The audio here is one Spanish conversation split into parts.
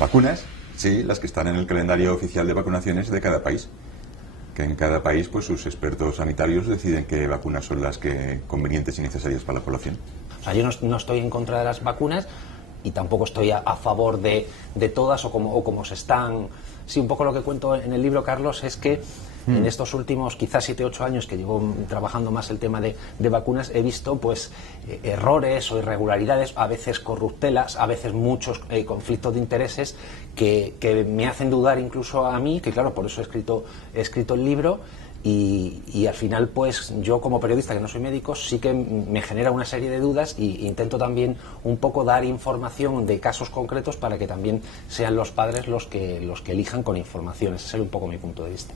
Vacunas, sí, las que están en el calendario oficial de vacunaciones de cada país. Que en cada país, pues sus expertos sanitarios deciden qué vacunas son las que convenientes y necesarias para la población. O sea, yo no estoy en contra de las vacunas y tampoco estoy a favor de todas o como se están. Sí, un poco lo que cuento en el libro, Carlos, es que en estos últimos quizás 7 u 8 años que llevo trabajando más el tema de vacunas, he visto pues errores o irregularidades, a veces corruptelas, a veces muchos conflictos de intereses que me hacen dudar incluso a mí, que claro, por eso he escrito el libro. Y al final, pues yo como periodista, que no soy médico, sí que me genera una serie de dudas e intento también un poco dar información de casos concretos para que también sean los padres los que elijan con información. Ese es un poco mi punto de vista.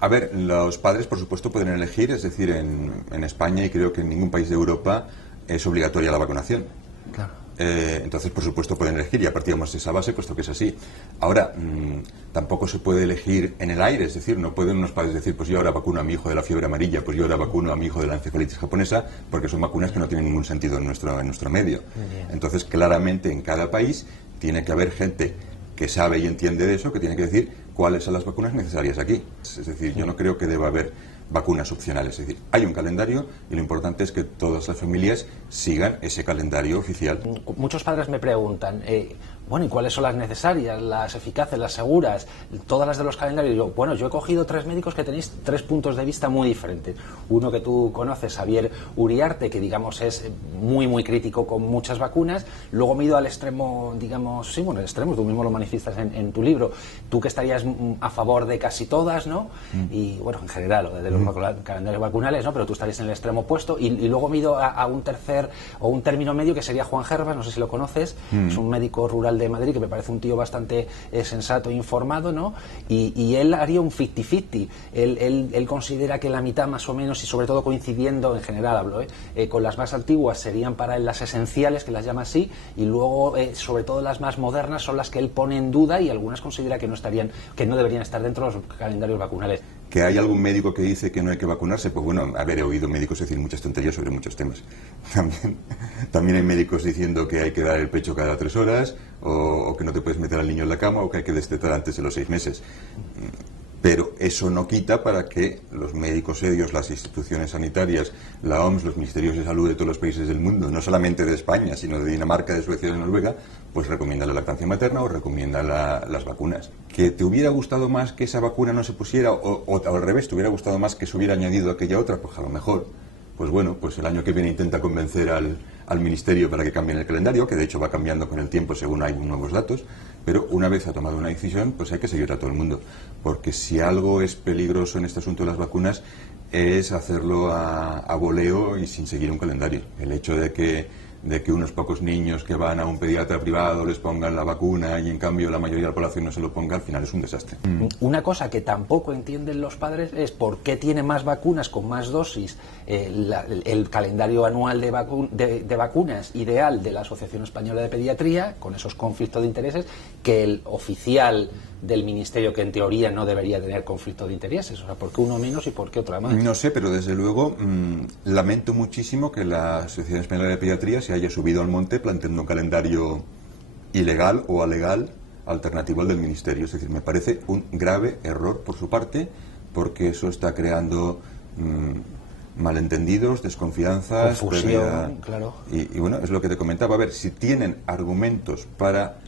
A ver, los padres por supuesto pueden elegir, es decir, en España y creo que en ningún país de Europa es obligatoria la vacunación. Claro. Entonces, por supuesto, pueden elegir y a partir de esa base, puesto que es así. Ahora, tampoco se puede elegir en el aire, es decir, no pueden unos padres decir, pues yo ahora vacuno a mi hijo de la fiebre amarilla, pues yo ahora vacuno a mi hijo de la encefalitis japonesa, porque son vacunas que no tienen ningún sentido en nuestro medio. Entonces, claramente, en cada país tiene que haber gente que sabe y entiende de eso, que tiene que decir cuáles son las vacunas necesarias aquí. Es decir, yo no creo que deba haber vacunas opcionales, es decir, hay un calendario y lo importante es que todas las familias sigan ese calendario oficial. Muchos padres me preguntan, bueno, ¿y cuáles son las necesarias, las eficaces, las seguras, todas las de los calendarios? Yo, bueno, yo he cogido 3 médicos que tenéis 3 puntos de vista muy diferentes. Uno que tú conoces, Xavier Uriarte, que digamos es muy crítico con muchas vacunas. Luego me he ido al extremo, digamos, sí, bueno, el extremo, tú mismo lo manifiestas en tu libro. Tú que estarías a favor de casi todas, ¿no? Y bueno, en general, de los calendarios vacunales, ¿no? Pero tú estarías en el extremo opuesto. Y luego me he ido a un tercer o un término medio que sería Juan Gervas, no sé si lo conoces, es un médico rural de Madrid que me parece un tío bastante sensato e informado, ¿no? Y él haría un 50-50. Él considera que la mitad más o menos, y sobre todo coincidiendo, en general hablo, con las más antiguas serían para él las esenciales, que las llama así, y luego sobre todo las más modernas son las que él pone en duda y algunas considera que no deberían estar dentro de los calendarios vacunales. ¿Que hay algún médico que dice que no hay que vacunarse? Pues bueno, haber oído médicos decir muchas tonterías sobre muchos temas. También hay médicos diciendo que hay que dar el pecho cada 3 horas, o que no te puedes meter al niño en la cama, o que hay que destetar antes de los 6 meses. Pero eso no quita para que los médicos serios, las instituciones sanitarias, la OMS, los ministerios de salud de todos los países del mundo, no solamente de España, sino de Dinamarca, de Suecia y de Noruega, pues recomiendan la lactancia materna o recomiendan las vacunas. ¿Que te hubiera gustado más que esa vacuna no se pusiera, o al revés, te hubiera gustado más que se hubiera añadido aquella otra? Pues a lo mejor. Pues bueno, pues el año que viene intenta convencer al ministerio para que cambien el calendario, que de hecho va cambiando con el tiempo según hay nuevos datos, pero una vez ha tomado una decisión, pues hay que seguir a todo el mundo, porque si algo es peligroso en este asunto de las vacunas es hacerlo a voleo y sin seguir un calendario. El hecho de que unos pocos niños que van a un pediatra privado les pongan la vacuna y en cambio la mayoría de la población no se lo ponga, al final es un desastre. Una cosa que tampoco entienden los padres es por qué tiene más vacunas con más dosis el calendario anual de vacunas ideal de la Asociación Española de Pediatría, con esos conflictos de intereses, que el oficial del Ministerio, que en teoría no debería tener conflicto de intereses. O sea, ¿por qué uno menos y por qué otra más? No sé, pero desde luego lamento muchísimo que la Asociación Española de Pediatría se haya subido al monte planteando un calendario ilegal o alegal alternativo al del Ministerio. Es decir, me parece un grave error por su parte, porque eso está creando malentendidos, desconfianzas, confusión, claro. Y bueno, es lo que te comentaba. A ver, si tienen argumentos para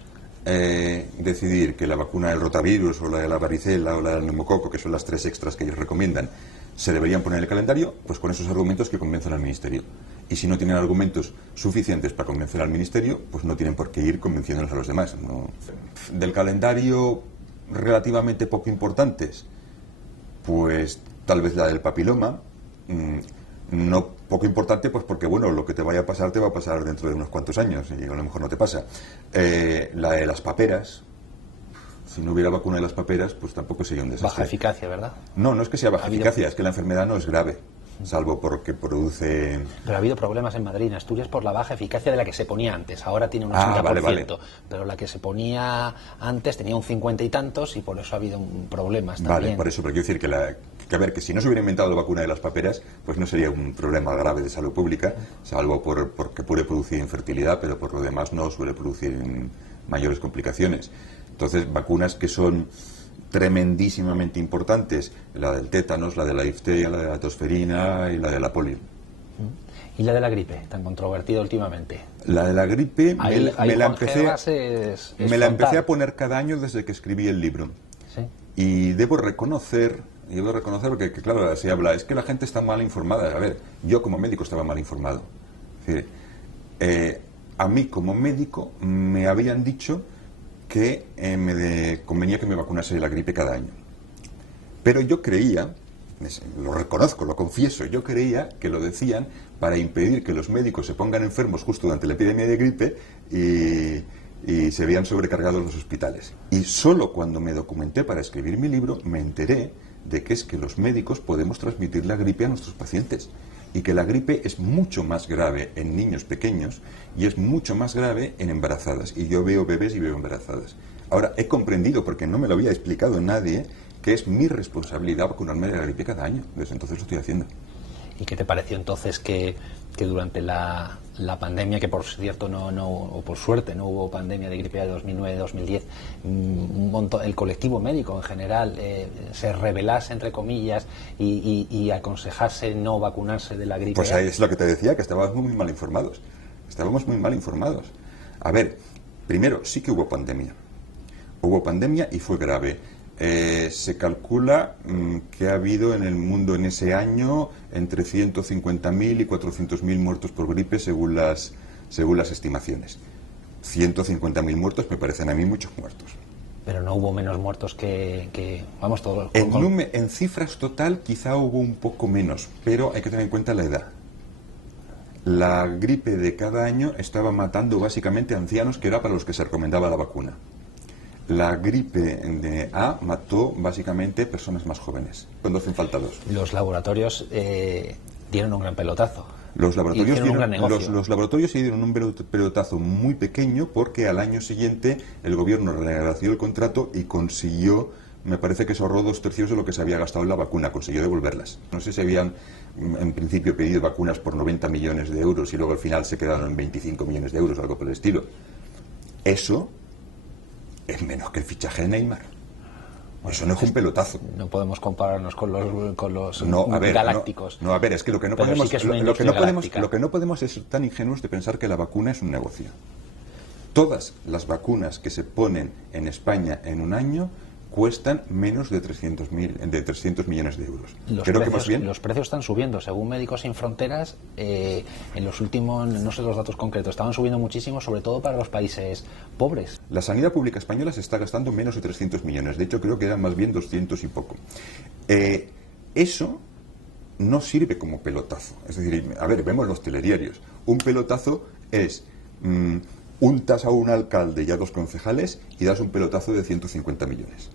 decidir que la vacuna del rotavirus o la de la varicela o la del neumococo, que son las 3 extras que ellos recomiendan, se deberían poner en el calendario, pues con esos argumentos que convencen al Ministerio. Y si no tienen argumentos suficientes para convencer al Ministerio, pues no tienen por qué ir convenciéndolos a los demás, ¿no? Del calendario relativamente poco importantes, pues tal vez la del papiloma, no poco importante, pues porque bueno, lo que te vaya a pasar te va a pasar dentro de unos cuantos años y a lo mejor no te pasa. La de las paperas, si no hubiera vacuna de las paperas, pues tampoco sería un desastre. Baja eficacia, ¿verdad? No, no es que sea baja eficacia, es que la enfermedad no es grave, salvo porque produce... Pero ha habido problemas en Madrid, en Asturias, por la baja eficacia de la que se ponía antes. Ahora tiene un 80%, vale. Pero la que se ponía antes tenía un 50 y tantos y por eso ha habido problemas también. Vale, por eso, pero quiero decir que si no se hubiera inventado la vacuna de las paperas, pues no sería un problema grave de salud pública, salvo porque puede producir infertilidad, pero por lo demás no suele producir mayores complicaciones. Entonces, vacunas que son tremendísimamente importantes, la del tétanos, la de la difteria, la de la tosferina y la de la polio. ¿Y la de la gripe, tan controvertida últimamente? La de la gripe me la empecé a poner cada año desde que escribí el libro. ¿Sí? Y debo reconocer porque claro, se habla, es que la gente está mal informada. A ver, yo como médico estaba mal informado. Es decir, a mí como médico me habían dicho que me convenía que me vacunase de la gripe cada año. Pero yo creía, lo reconozco, lo confieso, yo creía que lo decían para impedir que los médicos se pongan enfermos justo durante la epidemia de gripe y se vean sobrecargados los hospitales. Y solo cuando me documenté para escribir mi libro me enteré de que es que los médicos podemos transmitir la gripe a nuestros pacientes y que la gripe es mucho más grave en niños pequeños y es mucho más grave en embarazadas. Y yo veo bebés y veo embarazadas. Ahora, he comprendido, porque no me lo había explicado nadie, que es mi responsabilidad vacunarme de la gripe cada año. Desde entonces lo estoy haciendo. ¿Y qué te pareció entonces que durante la pandemia, que por cierto o por suerte no hubo pandemia de gripe de 2009-2010, el colectivo médico en general se rebelase, entre comillas, y aconsejase no vacunarse de la gripe? Pues ahí es lo que te decía, que estábamos muy mal informados. Estábamos muy mal informados. A ver, primero, sí que hubo pandemia. Hubo pandemia y fue grave. Se calcula que ha habido en el mundo en ese año entre 150.000 y 400.000 muertos por gripe según las estimaciones. 150.000 muertos me parecen a mí muchos muertos. Pero no hubo menos muertos que vamos, todos. En cifras total quizá hubo un poco menos, pero hay que tener en cuenta la edad. La gripe de cada año estaba matando básicamente a ancianos, que era para los que se recomendaba la vacuna. La gripe de A mató básicamente personas más jóvenes, cuando hacen falta dos. Los laboratorios dieron un gran pelotazo. Los laboratorios se dieron un pelotazo muy pequeño porque al año siguiente el gobierno renegoció el contrato y consiguió, me parece que se ahorró 2/3 de lo que se había gastado en la vacuna, consiguió devolverlas. No sé si habían en principio pedido vacunas por 90 millones de euros y luego al final se quedaron en 25 millones de euros o algo por el estilo. Eso es menos que el fichaje de Neymar. Eso no es un pelotazo. No podemos compararnos con los galácticos. No, a ver, es que lo que no podemos, lo que no podemos es ser tan ingenuos de pensar que la vacuna es un negocio. Todas las vacunas que se ponen en España en un año cuestan menos de 300 millones de euros. Los precios están subiendo. Según Médicos Sin Fronteras, en los últimos, no sé los datos concretos, estaban subiendo muchísimo, sobre todo para los países pobres. La sanidad pública española se está gastando menos de 300 millones. De hecho, creo que eran más bien 200 y poco. Eso no sirve como pelotazo. Es decir, a ver, vemos los telediarios. Un pelotazo es untas a un alcalde y a 2 concejales y das un pelotazo de 150 millones.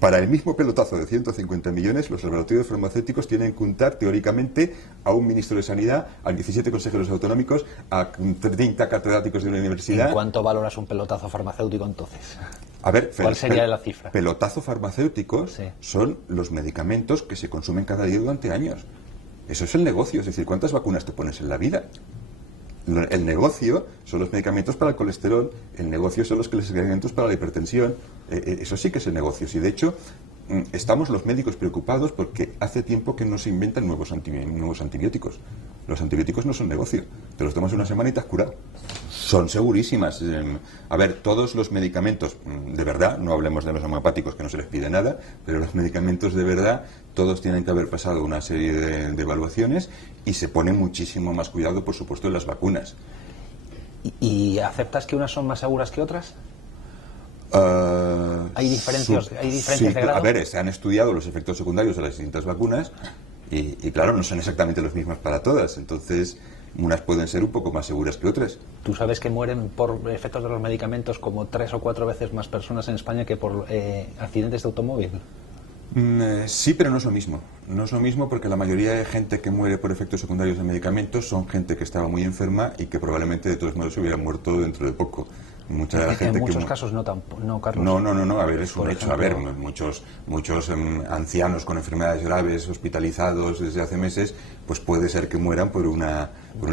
Para el mismo pelotazo de 150 millones, los laboratorios farmacéuticos tienen que untar teóricamente a un ministro de Sanidad, a 17 consejeros autonómicos, a 30 catedráticos de una universidad. ¿En cuánto valoras un pelotazo farmacéutico entonces? A ver, ¿cuál sería la cifra? Pelotazos farmacéuticos son los medicamentos que se consumen cada día durante años. Eso es el negocio, es decir, ¿cuántas vacunas te pones en la vida? El negocio son los medicamentos para el colesterol, el negocio son los medicamentos para la hipertensión, eso sí que es el negocio. Y de hecho, estamos los médicos preocupados porque hace tiempo que no se inventan nuevos antibióticos. Los antibióticos no son negocio, te los tomas una semana y te has curado. Son segurísimas. A ver, todos los medicamentos, de verdad, no hablemos de los homeopáticos que no se les pide nada, pero los medicamentos de verdad, todos tienen que haber pasado una serie de evaluaciones y se pone muchísimo más cuidado, por supuesto, en las vacunas. ¿Y aceptas que unas son más seguras que otras? ¿Hay diferencias de grado? A ver, se han estudiado los efectos secundarios de las distintas vacunas y claro, no son exactamente los mismos para todas. Entonces, unas pueden ser un poco más seguras que otras. ¿Tú sabes que mueren por efectos de los medicamentos como 3 o 4 veces más personas en España que por accidentes de automóvil? Sí, pero no es lo mismo. No es lo mismo porque la mayoría de gente que muere por efectos secundarios de medicamentos son gente que estaba muy enferma y que probablemente de todos modos se hubiera muerto dentro de poco. Mucha de la gente en muchos casos no, no, Carlos. No, a ver, es un Por hecho. ejemplo, A ver, muchos ancianos con enfermedades graves, hospitalizados desde hace meses, pues puede ser que mueran por un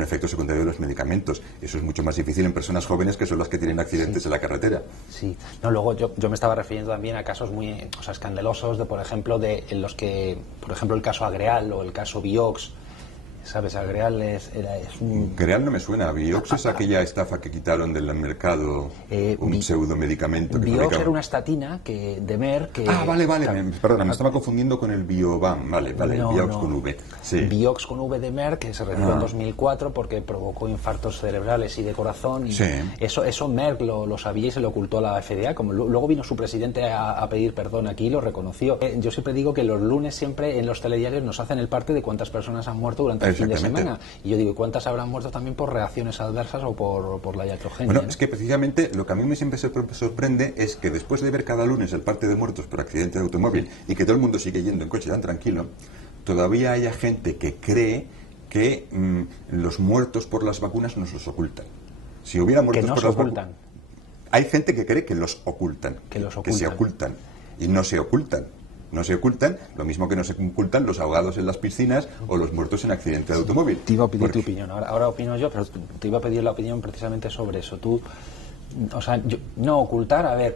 efecto secundario de los medicamentos. Eso es mucho más difícil en personas jóvenes, que son las que tienen accidentes en la carretera. Sí, no, luego yo me estaba refiriendo también a casos muy escandalosos de, por ejemplo, en los que, por ejemplo, el caso Agreal o el caso Vioxx. ¿Sabes? Agreal es un... Agreal no me suena. Vioxx es aquella estafa que quitaron del mercado, un pseudomedicamento. Vioxx era una estatina de Merck que... Vale, perdona, me estaba confundiendo con el Bioban. Vale, el Vioxx con V. Sí. Vioxx con V de Merck, que se retiró en 2004 porque provocó infartos cerebrales y de corazón. Y eso Merck lo sabía y se lo ocultó a la FDA. Como luego vino su presidente a pedir perdón aquí y lo reconoció. Yo siempre digo que los lunes siempre en los telediarios nos hacen el parte de cuántas personas han muerto durante el fin de semana. Y yo digo, ¿cuántas habrán muerto también por reacciones adversas o por la iatrogenia? Bueno, es que precisamente lo que a mí siempre se sorprende es que después de ver cada lunes el parte de muertos por accidente de automóvil y que todo el mundo sigue yendo en coche tan tranquilo, todavía haya gente que cree que los muertos por las vacunas nos los ocultan. Si hubiera muertos que no por se las ocultan. Hay gente que cree que los ocultan, que se ocultan, y no se ocultan. No se ocultan, lo mismo que no se ocultan los ahogados en las piscinas o los muertos en accidente de automóvil. Te iba a pedir tu opinión, ahora opino yo, pero te iba a pedir la opinión precisamente sobre eso. No ocultar, a ver,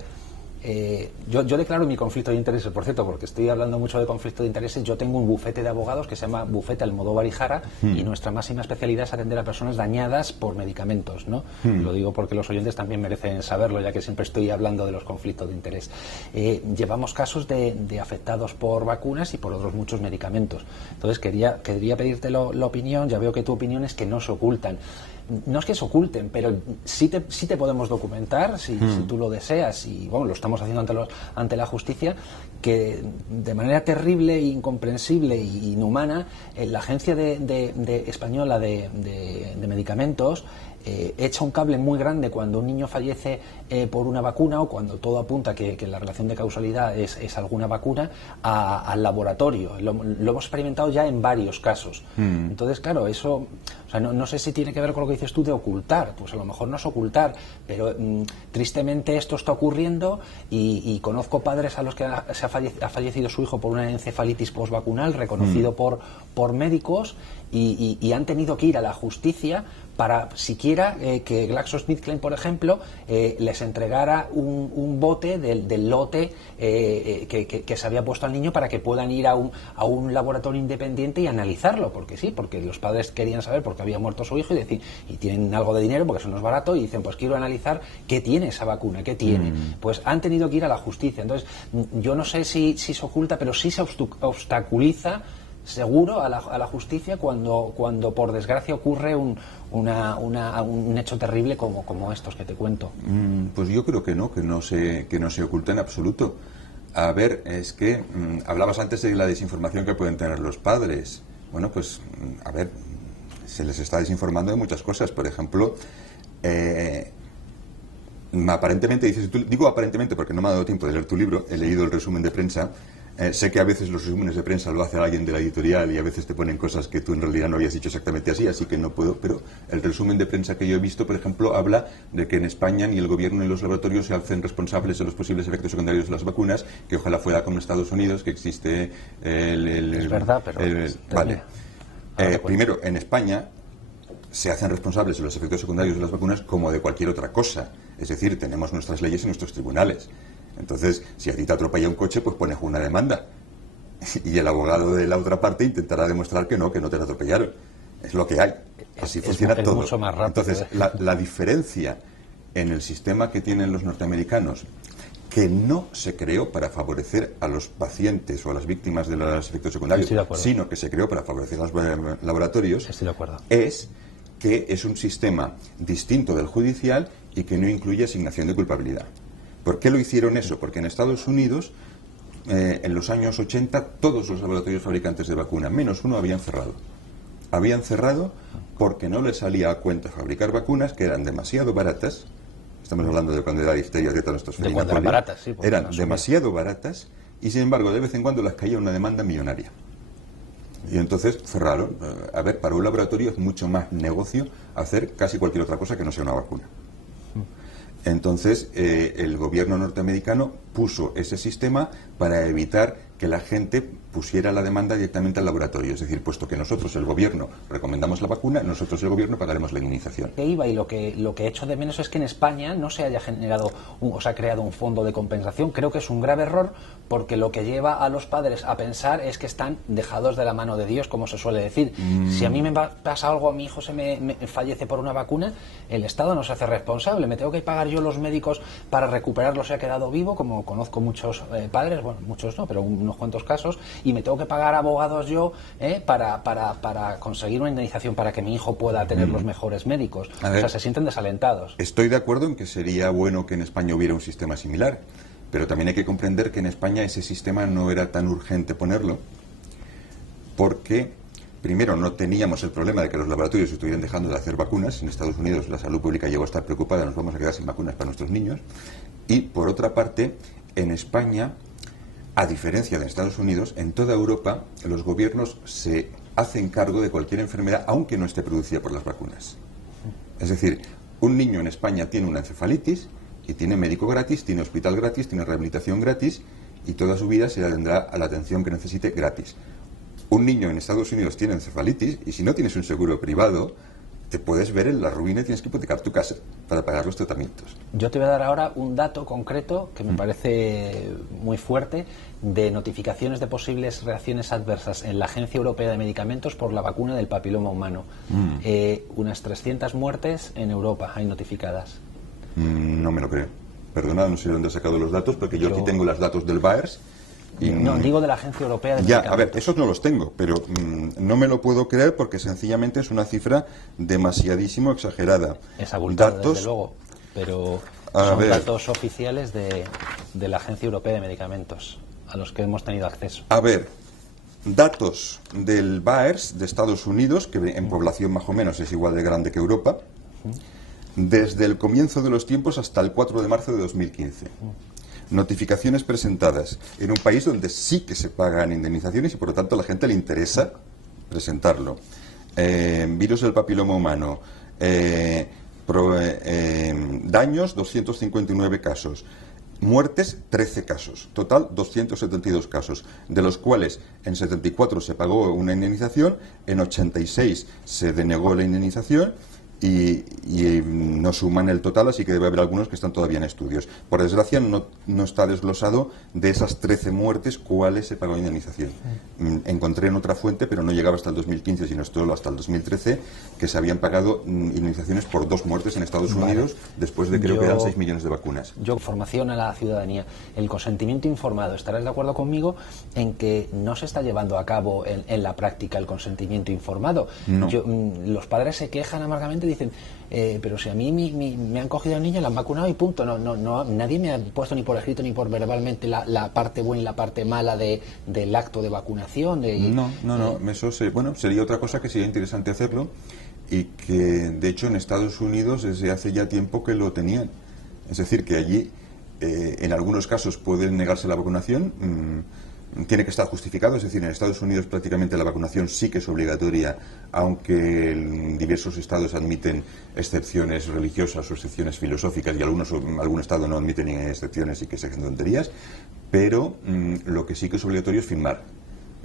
yo declaro mi conflicto de intereses, por cierto, porque estoy hablando mucho de conflicto de intereses. Yo tengo un bufete de abogados que se llama Bufete Almodóvar y Jara, y nuestra máxima especialidad es atender a personas dañadas por medicamentos, ¿no? Lo digo porque los oyentes también merecen saberlo, ya que siempre estoy hablando de los conflictos de interés. Llevamos casos de afectados por vacunas y por otros muchos medicamentos. Entonces quería pedirte la opinión. Ya veo que tu opinión es que no se ocultan. No es que se oculten, pero sí te podemos documentar, si tú lo deseas, y bueno, lo estamos haciendo ante la justicia, que de manera terrible, incomprensible e inhumana, la Agencia Española de Medicamentos echa un cable muy grande cuando un niño fallece por una vacuna, o cuando todo apunta que la relación de causalidad es alguna vacuna, al laboratorio. Lo hemos experimentado ya en varios casos. Entonces, claro, eso, o sea, no sé si tiene que ver con lo que dices tú de ocultar. Pues a lo mejor no es ocultar, pero tristemente esto está ocurriendo, y conozco padres a los que ha fallecido su hijo por una encefalitis postvacunal reconocido por médicos, y han tenido que ir a la justicia para siquiera que GlaxoSmithKline, por ejemplo, les entregara un bote del lote que se había puesto al niño, para que puedan ir a un laboratorio independiente y analizarlo, porque los padres querían saber por qué había muerto su hijo, y tienen algo de dinero porque eso no es barato, y dicen, pues quiero analizar qué tiene esa vacuna, qué tiene. Pues han tenido que ir a la justicia. Entonces, yo no sé si se oculta, pero sí se obstaculiza seguro a la justicia cuando por desgracia ocurre un hecho terrible como estos que te cuento. Pues yo creo que no se oculta en absoluto. A ver, es que hablabas antes de la desinformación que pueden tener los padres. Bueno, pues a ver, se les está desinformando de muchas cosas. Por ejemplo, aparentemente, digo aparentemente porque no me ha dado tiempo de leer tu libro, he leído el resumen de prensa. Sé que a veces los resúmenes de prensa lo hace alguien de la editorial, y a veces te ponen cosas que tú en realidad no habías dicho exactamente así que no puedo, pero el resumen de prensa que yo he visto, por ejemplo, habla de que en España ni el gobierno ni los laboratorios se hacen responsables de los posibles efectos secundarios de las vacunas, que ojalá fuera como en Estados Unidos, que existe es verdad, pero... vale. Primero, en España se hacen responsables de los efectos secundarios de las vacunas como de cualquier otra cosa. Es decir, tenemos nuestras leyes y nuestros tribunales. Entonces, si a ti te atropella un coche, pues pones una demanda. Y el abogado de la otra parte intentará demostrar que no te atropellaron. Es lo que hay. Así funciona todo. Mucho más rápido. Entonces, la diferencia en el sistema que tienen los norteamericanos, que no se creó para favorecer a los pacientes o a las víctimas de los efectos secundarios, sino que se creó para favorecer a los laboratorios, es que es un sistema distinto del judicial y que no incluye asignación de culpabilidad. ¿Por qué lo hicieron eso? Porque en Estados Unidos, en los años 80, todos los laboratorios fabricantes de vacuna, menos uno, habían cerrado. Habían cerrado porque no les salía a cuenta fabricar vacunas que eran demasiado baratas. Estamos hablando de cuando era difteria, tétanos, tosferina, eran baratas, sí, eran demasiado baratas, y sin embargo de vez en cuando les caía una demanda millonaria. Y entonces cerraron. A ver, para un laboratorio es mucho más negocio hacer casi cualquier otra cosa que no sea una vacuna. Entonces, el gobierno norteamericano puso ese sistema para evitar que la gente pusiera la demanda directamente al laboratorio. Es decir, puesto que nosotros, el gobierno, recomendamos la vacuna, nosotros, el gobierno, pagaremos la inmunización. Que iba, y lo que echo de menos es que en España no se haya generado o se ha creado un fondo de compensación. Creo que es un grave error, porque lo que lleva a los padres a pensar es que están dejados de la mano de Dios, como se suele decir. Si a mí me pasa algo, a mi hijo me fallece por una vacuna, el Estado no se hace responsable. Me tengo que pagar yo los médicos para recuperarlo si ha quedado vivo, como conozco muchos padres, bueno, muchos no, pero unos cuantos casos, y me tengo que pagar abogados yo para conseguir una indemnización para que mi hijo pueda tener los mejores médicos. O sea, se sienten desalentados. Estoy de acuerdo en que sería bueno que en España hubiera un sistema similar, pero también hay que comprender que en España ese sistema no era tan urgente ponerlo, porque primero no teníamos el problema de que los laboratorios estuvieran dejando de hacer vacunas. En Estados Unidos la salud pública llegó a estar preocupada, nos vamos a quedar sin vacunas para nuestros niños. Y por otra parte, en España, a diferencia de Estados Unidos, en toda Europa los gobiernos se hacen cargo de cualquier enfermedad aunque no esté producida por las vacunas. Es decir, un niño en España tiene una encefalitis y tiene médico gratis, tiene hospital gratis, tiene rehabilitación gratis, y toda su vida se le tendrá a la atención que necesite gratis. Un niño en Estados Unidos tiene encefalitis y si no tienes un seguro privado, te puedes ver en la ruina y tienes que hipotecar tu casa para pagar los tratamientos. Yo te voy a dar ahora un dato concreto que me parece muy fuerte, de notificaciones de posibles reacciones adversas en la Agencia Europea de Medicamentos por la vacuna del papiloma humano. Unas 300 muertes en Europa hay notificadas. No me lo creo. Perdona, no sé de dónde he sacado los datos, porque yo aquí tengo los datos del VAERS. Y no, digo de la Agencia Europea de Medicamentos. Ya, a ver, esos no los tengo, pero no me lo puedo creer porque sencillamente es una cifra demasiadísimo exagerada. Es abultado, desde luego, pero son datos oficiales de la Agencia Europea de Medicamentos, a los que hemos tenido acceso. A ver, datos del VAERS de Estados Unidos, que en población más o menos es igual de grande que Europa, desde el comienzo de los tiempos hasta el 4 de marzo de 2015. Notificaciones presentadas en un país donde sí que se pagan indemnizaciones y por lo tanto a la gente le interesa presentarlo. Virus del papiloma humano, daños 259 casos, muertes 13 casos, total 272 casos, de los cuales en 74 se pagó una indemnización, en 86 se denegó la indemnización y no suman el total, así que debe haber algunos que están todavía en estudios. Por desgracia no está desglosado de esas 13 muertes cuáles se pagó indemnización. Encontré en otra fuente, pero no llegaba hasta el 2015, sino hasta el 2013, que se habían pagado indemnizaciones por 2 muertes en Estados Unidos, después de creo que eran 6 millones de vacunas. Formación a la ciudadanía. El consentimiento informado, ¿estarás de acuerdo conmigo en que no se está llevando a cabo en la práctica el consentimiento informado? No. Los padres se quejan amargamente, dicen, pero si a mí me han cogido al niño, la han vacunado y punto. Nadie me ha puesto ni por escrito ni por verbalmente la parte buena y la parte mala del acto de vacunación. Eso sería otra cosa que sería interesante hacerlo, y que de hecho en Estados Unidos desde hace ya tiempo que lo tenían. Es decir, que allí en algunos casos pueden negarse la vacunación, tiene que estar justificado. Es decir, en Estados Unidos prácticamente la vacunación sí que es obligatoria, aunque en diversos estados admiten excepciones religiosas o excepciones filosóficas, y algún estado no admiten ni excepciones y que se hacen tonterías, pero lo que sí que es obligatorio es firmar.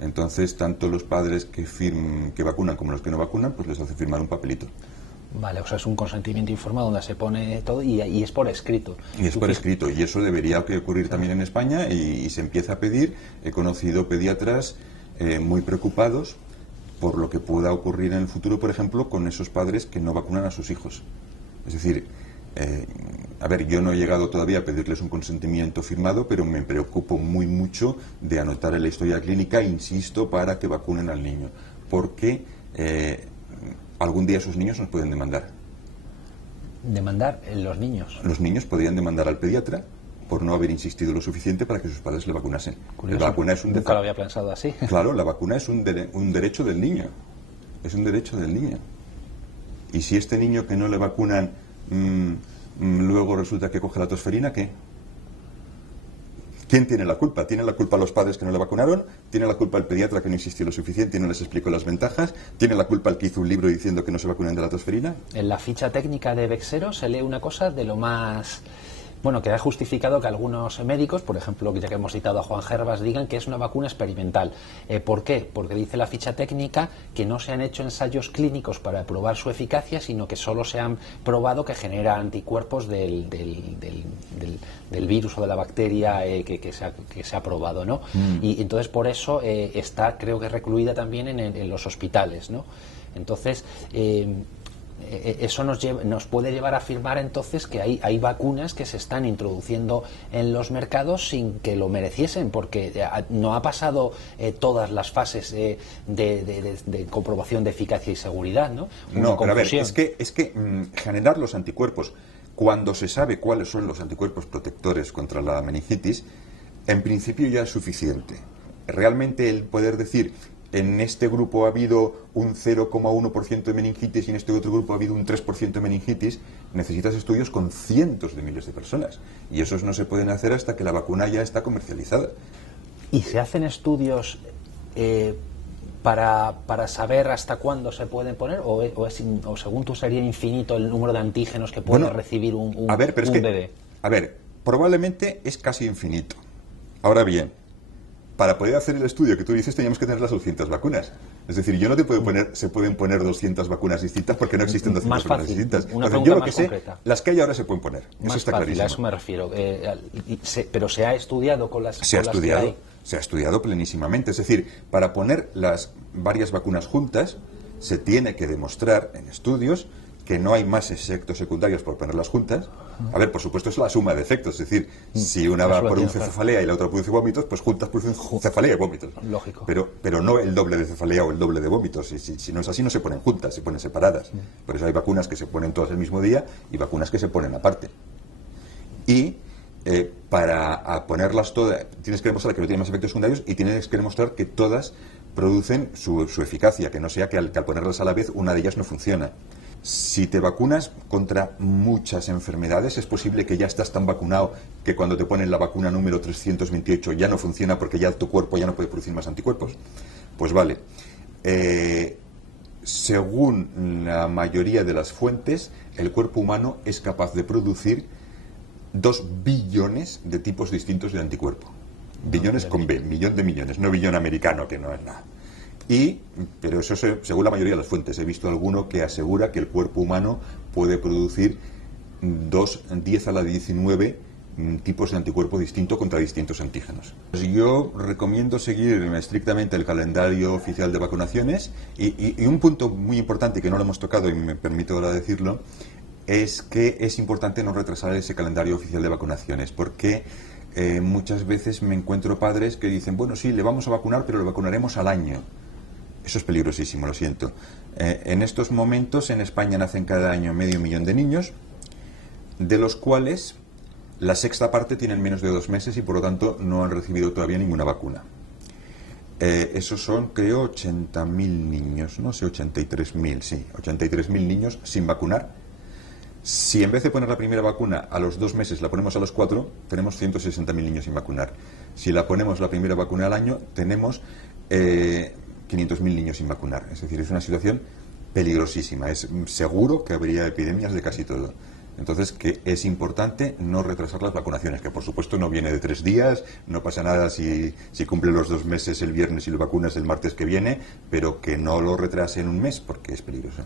Entonces, tanto los padres que vacunan como los que no vacunan, pues les hace firmar un papelito. Vale, o sea, es un consentimiento informado donde se pone todo y es por escrito. Y es por escrito, y eso debería ocurrir también en España, y se empieza a pedir. He conocido pediatras muy preocupados por lo que pueda ocurrir en el futuro, por ejemplo, con esos padres que no vacunan a sus hijos. Es decir, yo no he llegado todavía a pedirles un consentimiento firmado, pero me preocupo mucho de anotar en la historia clínica, insisto, para que vacunen al niño, porque algún día esos niños nos pueden demandar. ¿Demandar los niños? Los niños podrían demandar al pediatra por no haber insistido lo suficiente para que sus padres le vacunasen. Curioso. La vacuna es Nunca lo había pensado así. Claro, la vacuna es un derecho del niño. Es un derecho del niño. Y si este niño que no le vacunan luego resulta que coge la tosferina, ¿qué? ¿Quién tiene la culpa? ¿Tiene la culpa los padres que no le vacunaron? ¿Tiene la culpa el pediatra que no insistió lo suficiente y no les explicó las ventajas? ¿Tiene la culpa el que hizo un libro diciendo que no se vacunan de la tosferina? En la ficha técnica de Bexero se lee una cosa de lo más... Bueno, que ha justificado que algunos médicos, por ejemplo, ya que hemos citado a Juan Gervas, digan que es una vacuna experimental. ¿Por qué? Porque dice la ficha técnica que no se han hecho ensayos clínicos para probar su eficacia, sino que solo se han probado que genera anticuerpos del virus o de la bacteria que se ha probado, ¿no? Y entonces por eso está, creo que recluida también en los hospitales, ¿no? Entonces... eso nos puede llevar a afirmar entonces que hay vacunas que se están introduciendo en los mercados sin que lo mereciesen, porque no ha pasado todas las fases de comprobación de eficacia y seguridad, ¿no? No, pero a ver, es que generar los anticuerpos, cuando se sabe cuáles son los anticuerpos protectores contra la meningitis, en principio ya es suficiente. Realmente el poder decir... En este grupo ha habido un 0,1% de meningitis y en este otro grupo ha habido un 3% de meningitis, necesitas estudios con cientos de miles de personas. Y esos no se pueden hacer hasta que la vacuna ya está comercializada. ¿Y se hacen estudios para saber hasta cuándo se pueden poner? ¿O según tú sería infinito el número de antígenos que puede recibir un bebé? A ver, probablemente es casi infinito. Ahora bien, para poder hacer el estudio que tú dices, teníamos que tener las 200 vacunas. Es decir, yo no te puedo poner, se pueden poner 200 vacunas distintas porque no existen 200 vacunas distintas. Entonces, yo lo que sé, las que hay ahora se pueden poner. Eso está clarísimo. A eso me refiero. Pero se ha estudiado con las que hay. Se ha estudiado plenísimamente. Es decir, para poner las varias vacunas juntas, se tiene que demostrar en estudios que no hay más efectos secundarios por ponerlas juntas. A ver, por supuesto, es la suma de efectos. Es decir, si una produce cefalea y la otra produce vómitos, pues juntas producen cefalea y vómitos. Lógico. Pero no el doble de cefalea o el doble de vómitos. Si no es así, no se ponen juntas, se ponen separadas. Por eso hay vacunas que se ponen todas el mismo día y vacunas que se ponen aparte. Y para ponerlas todas, tienes que demostrar que no tienen más efectos secundarios y tienes que demostrar que todas producen su eficacia, que no sea que al ponerlas a la vez una de ellas no funciona. Si te vacunas contra muchas enfermedades, es posible que ya estás tan vacunado que cuando te ponen la vacuna número 328 ya no funciona porque ya tu cuerpo ya no puede producir más anticuerpos. Pues vale. Según la mayoría de las fuentes, el cuerpo humano es capaz de producir 2 billones de tipos distintos de anticuerpo. Billones con B, millón de millones, no billón americano, que no es nada. Pero eso según la mayoría de las fuentes. He visto alguno que asegura que el cuerpo humano puede producir 10 a la 19 tipos de anticuerpo distinto contra distintos antígenos. Pues yo recomiendo seguir estrictamente el calendario oficial de vacunaciones y un punto muy importante que no lo hemos tocado y me permito ahora decirlo es que es importante no retrasar ese calendario oficial de vacunaciones porque muchas veces me encuentro padres que dicen, bueno, sí, le vamos a vacunar, pero le vacunaremos al año. Eso es peligrosísimo, lo siento. En estos momentos en España nacen cada año 500.000 de niños, de los cuales la sexta parte tienen menos de 2 meses y por lo tanto no han recibido todavía ninguna vacuna. Esos son, creo, 80.000 niños, no sé, 83.000, sí, 83.000 niños sin vacunar. Si en vez de poner la primera vacuna a los 2 meses la ponemos a los 4, tenemos 160.000 niños sin vacunar. Si la ponemos la primera vacuna al año, tenemos 500.000 niños sin vacunar. Es decir, es una situación peligrosísima. Es seguro que habría epidemias de casi todo. Entonces, que es importante no retrasar las vacunaciones, que por supuesto no viene de 3 días, no pasa nada si cumple los 2 meses el viernes y lo vacunas el martes que viene, pero que no lo retrase en un mes, porque es peligroso.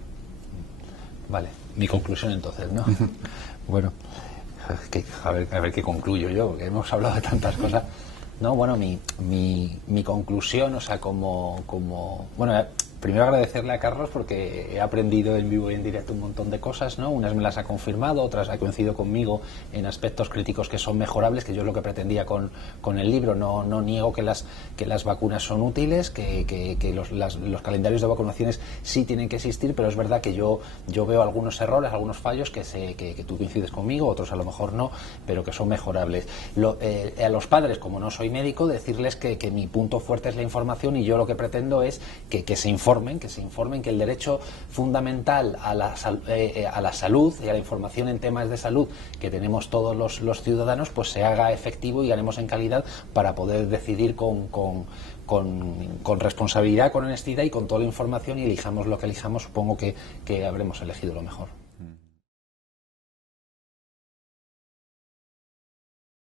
Vale, mi conclusión entonces, ¿no? Bueno, a ver qué concluyo yo, porque hemos hablado de tantas cosas. No, bueno, mi conclusión, o sea, bueno, primero agradecerle a Carlos porque he aprendido en vivo y en directo un montón de cosas, ¿no? Unas me las ha confirmado, otras ha coincidido conmigo en aspectos críticos que son mejorables, que yo es lo que pretendía con el libro. No niego que las vacunas son útiles, que los calendarios de vacunaciones sí tienen que existir, pero es verdad que yo veo algunos errores, algunos fallos que tú coincides conmigo, otros a lo mejor no, pero que son mejorables. A los padres, como no soy médico, decirles que mi punto fuerte es la información y yo lo que pretendo es que se informe informen, que el derecho fundamental a la salud y a la información en temas de salud que tenemos todos los ciudadanos, pues se haga efectivo y ganemos en calidad para poder decidir con responsabilidad, con honestidad y con toda la información, y elijamos lo que elijamos, supongo que habremos elegido lo mejor.